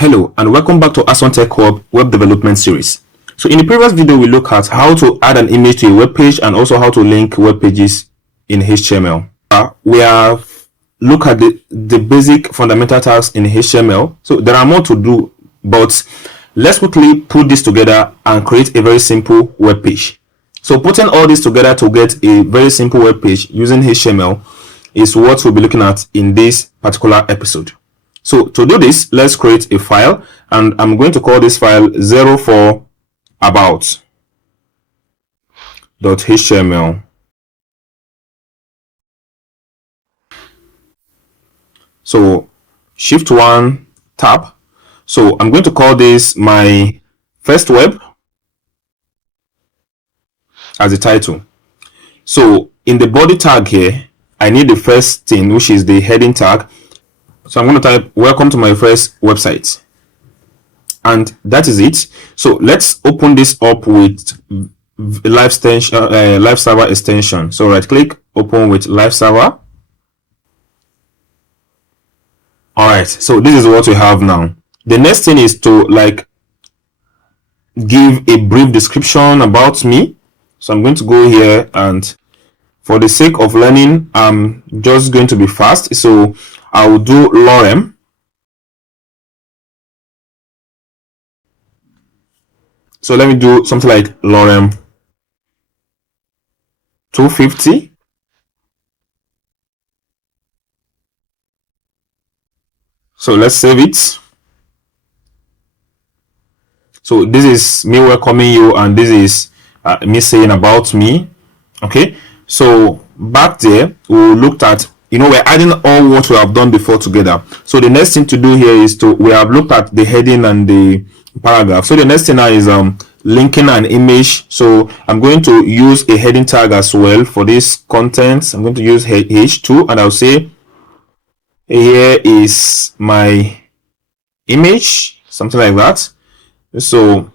Hello and welcome back to Aswan Tech Hub web development series. So in the previous video we looked at how to add an image to a web page and also how to link web pages in HTML. We have looked at the basic fundamental tasks in HTML. So there are more to do, but let's quickly put this together and create a very simple web page. So putting all this together to get a very simple web page using HTML is what we'll be looking at in this particular episode. So to do this, let's create a file, and I'm going to call this file 04about.html. So shift 1 tab. So I'm going to call this my first web as the title. So in the body tag here, I need the first thing, which is the heading tag. So I'm going to type welcome to my first website, and that is it. So let's open this up with live server extension. So right click, open with live server. All right, so this is what we have now. The next thing is to give a brief description about me. So I'm going to go here, and for the sake of learning, I'm just going to be fast. So I will do lorem. So let me do something like lorem 250. So let's save it. So this is me welcoming you, and this is me saying about me. Okay, so back there we looked at, we're adding all what we have done before together. So the next thing to do here is we have looked at the heading and the paragraph. So the next thing now is linking an image. So I'm going to use a heading tag as well for this content. I'm going to use h2, and I'll say here is my image, something like that. So,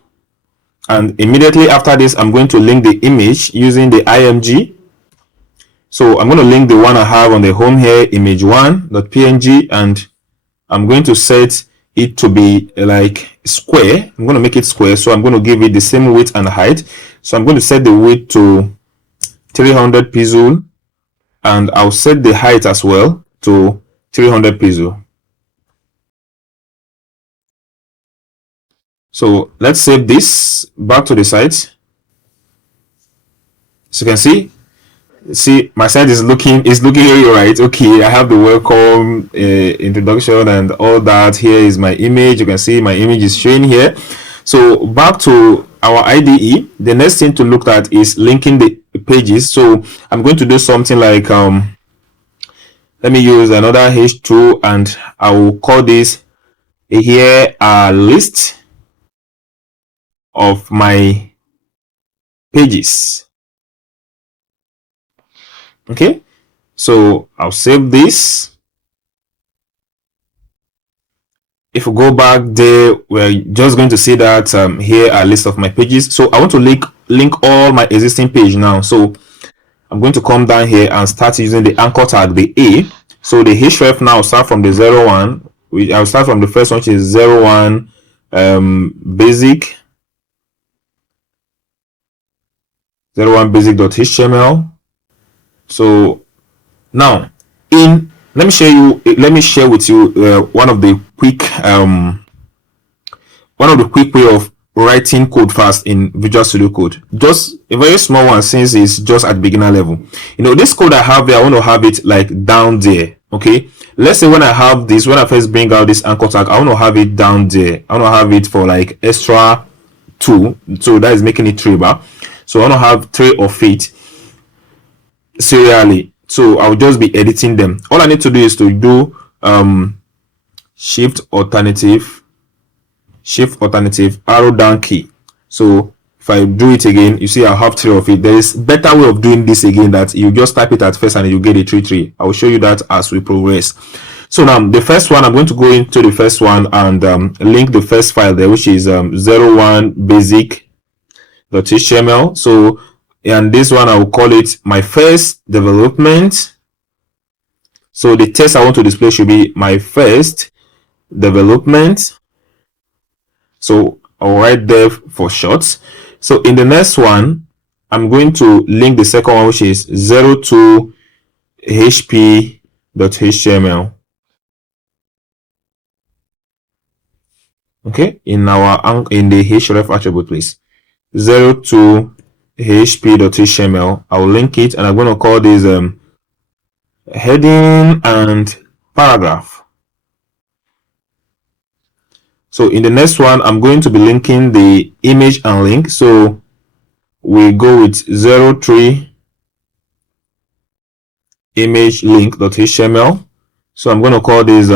and immediately after this, I'm going to link the image using the img. So I'm going to link the one I have on the home here, image1.png, and I'm going to set it to be like square. I'm going to make it square, so I'm going to give it the same width and height. So I'm going to set the width to 300 pixel, and I'll set the height as well to 300 pixel. So let's save this back to the site. So you can see my site is looking really right. Okay, I have the welcome introduction and all that. Here is my image. You can see my image is showing here. So back to our IDE, the next thing to look at is linking the pages. So I'm going to do something like let me use another h2, and I will call this here a list of my pages. Okay, so I'll save this. If we go back there, we're just going to see that here are a list of my pages. So I want to link all my existing page now. So I'm going to come down here and start using the anchor tag, the A. So the href now start from the 01. I'll start from the first one, which is 01 basic 01 basic.html. So now let me share with you one of the quick way of writing code fast in Visual Studio Code. Just a very small one, since it's just at beginner level. This code I have here, I want to have it like down there. Okay, let's say when I have this, when I first bring out this anchor tag, I want to have it down there. I want to have it for like extra 2, so that is making it 3 bar. So I want to have 3 of it serially. So I'll just be editing them. All I need to do is to do shift alternative arrow down key. So if I do it again, you see I'll have 3 of it. There is better way of doing this again, that you just type it at first and you get a 3. I will show you that as we progress. So now the first one, I'm going to go into the first one and link the first file there, which is 01 basic.html. So, and this one I will call it my first development. So the text I want to display should be my first development. So I'll write dev for short. So in the next one, I'm going to link the second one, which is 02hp.html. Okay, in the href attribute, please. 02hp.html. I'll link it, and I'm going to call this heading and paragraph. So in the next one, I'm going to be linking the image and link. So we go with 03 image link.html. So I'm going to call this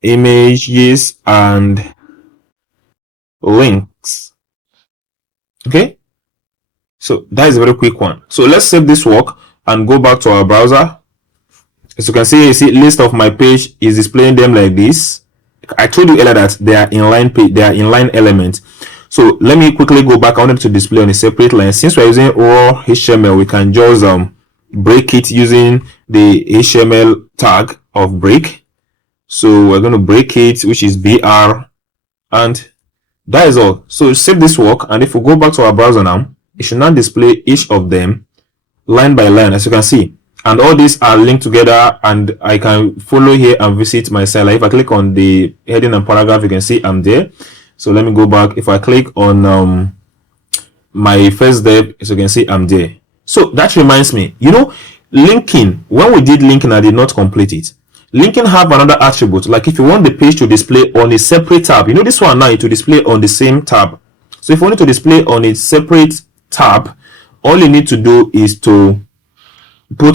images and links. Okay, so that is a very quick one. So let's save this work and go back to our browser. As you can see, list of my page is displaying them like this. I told you earlier that they are inline page, they are inline elements. So let me quickly go back. I wanted to display on a separate line. Since we're using raw HTML, we can just break it using the HTML tag of break. So we're going to break it, which is BR, and that is all. So save this work, and if we go back to our browser now, it should now display each of them line by line, as you can see. And all these are linked together, and I can follow here and visit my site. Like if I click on the heading and paragraph, you can see I'm there. So let me go back. If I click on my first dev, as you can see I'm there. So that reminds me, you know, linking, when we did linking, I did not complete it. Linking have another attribute. Like if you want the page to display on a separate tab, you know, this one now to display on the same tab. So if you want it to display on a separate tab, all you need to do is to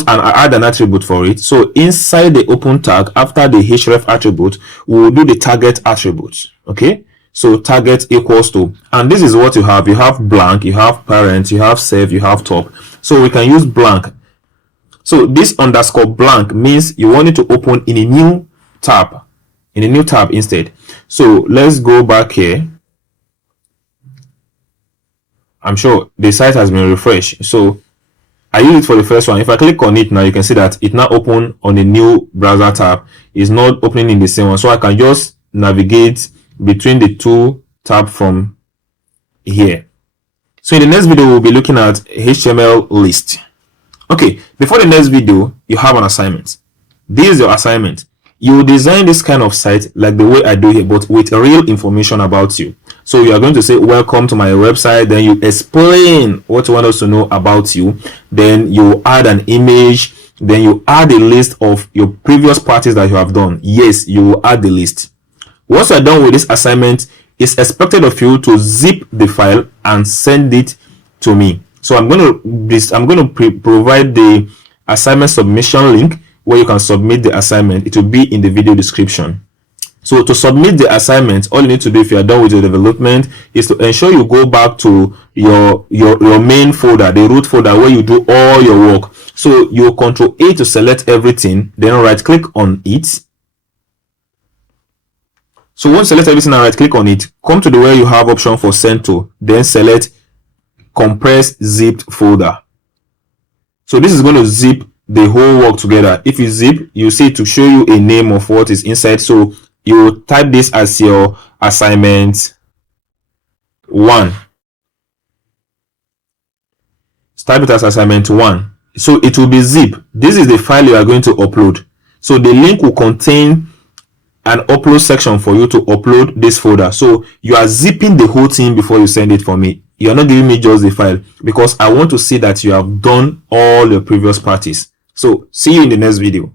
add an attribute for it. So inside the open tag, after the href attribute, we will do the target attribute. Okay, so target equals to, and this is what you have blank, you have parent, you have save, you have top. So we can use blank. So this underscore blank means you want it to open in a new tab, instead. So let's go back here. I'm sure the site has been refreshed. So I use it for the first one. If I click on it now, you can see that it now open on a new browser tab. It's not opening in the same one. So I can just navigate between the two tabs from here. So in the next video, we'll be looking at HTML list. Okay, before the next video, you have an assignment. This is your assignment. You will design this kind of site like the way I do here, but with real information about you. So you are going to say, welcome to my website. Then you explain what you want us to know about you. Then you add an image. Then you add a list of your previous parties that you have done. Yes, you will add the list. Once you are done with this assignment, it's expected of you to zip the file and send it to me. So I'm going to provide the assignment submission link where you can submit the assignment. It will be in the video description. So to submit the assignment, all you need to do if you are done with your development is to ensure you go back to your main folder, the root folder where you do all your work. So you Control A to select everything, then right click on it. So once you select everything and right click on it, come to the where you have option for send to, then select compress zipped folder. So this is going to zip the whole work together. If you zip, you see to show you a name of what is inside. So you type this as your assignment 1. Type it as assignment 1. So it will be zip. This is the file you are going to upload. So the link will contain an upload section for you to upload this folder. So you are zipping the whole thing before you send it for me. You are not giving me just the file because I want to see that you have done all your previous parties. So see you in the next video.